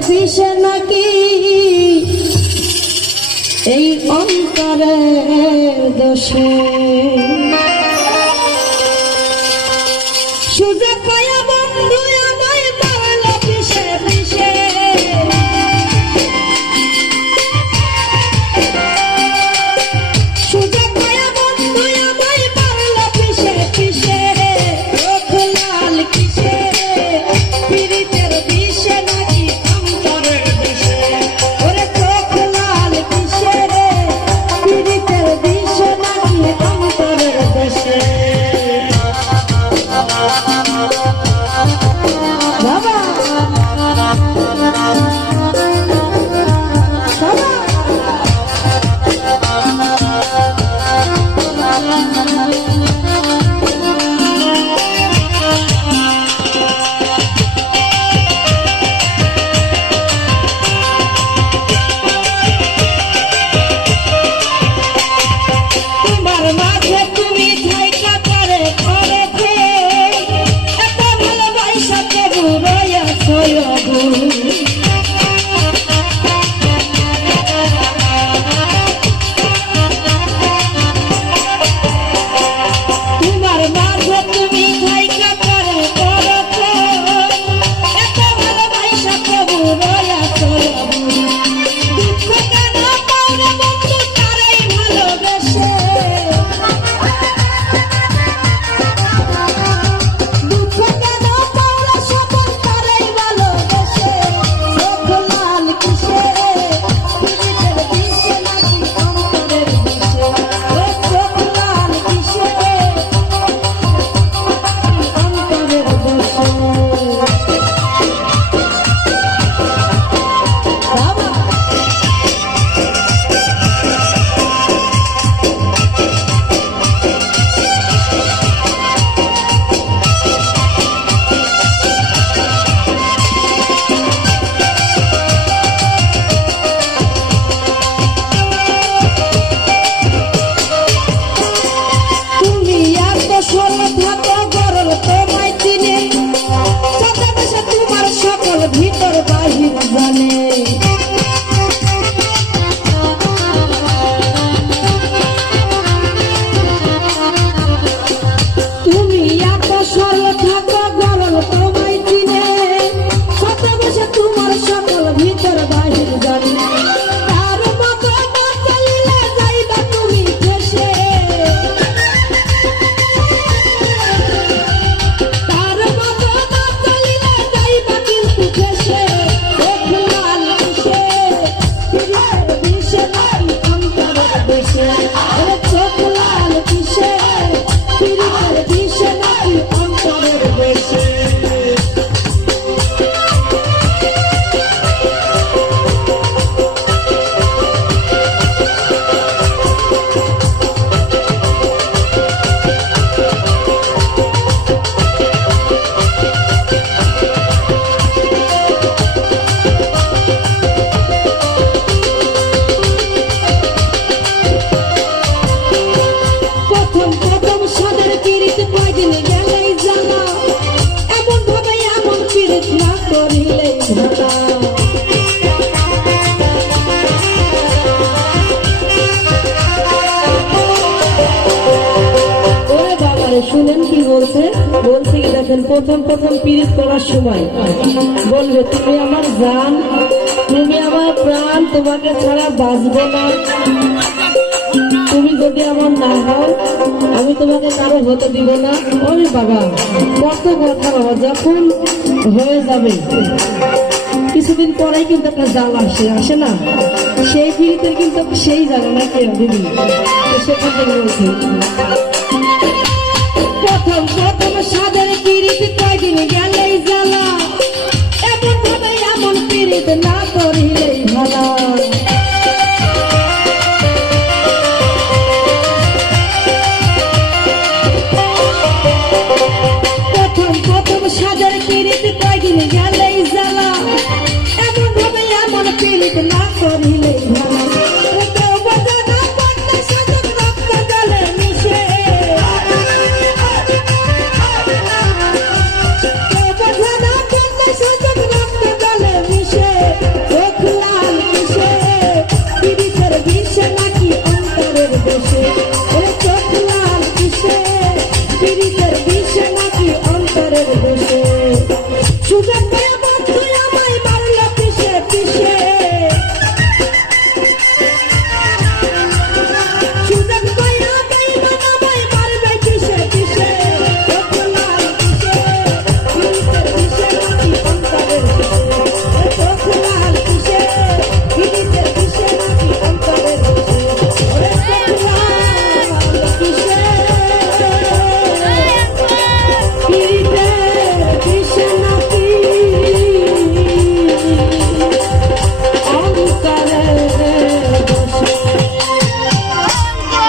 বিষে নাকি এই অন্তরের দোষে সুযোগ পায়া বন্ধু আমায় মারলো বিষে বিষে সুযোগ পায়া বন্ধু আমায় মারলো বিষে বিষে চোখ লাল কিসে পীড়িতের বিষে নাকি অন্তরের দোষে ওরে চোখ লাল কিসে রে পীড়িতের বিষে নাকি অন্তরের দোষে শুনেন কি বলছে বলছে কি দেখেন প্রথম প্রথম পীড়িত করার সময় বলবে তুমি আমার জান তুমি আমার প্রাণ তোমাকে ছাড়া বাঁচবো না তুমি যদি আমার না হও আমি তোমাকে কারো হতে দিব না ওই বাবা কত কথা বাবা যখন হয়ে যাবে কিছুদিন পরেই কিন্তু একটা জাল আসে না সেই পীড়িতের কিন্তু সেই জানে না কেউ দিদি সেখান থেকে বলছি প্রথম প্রথম সাদা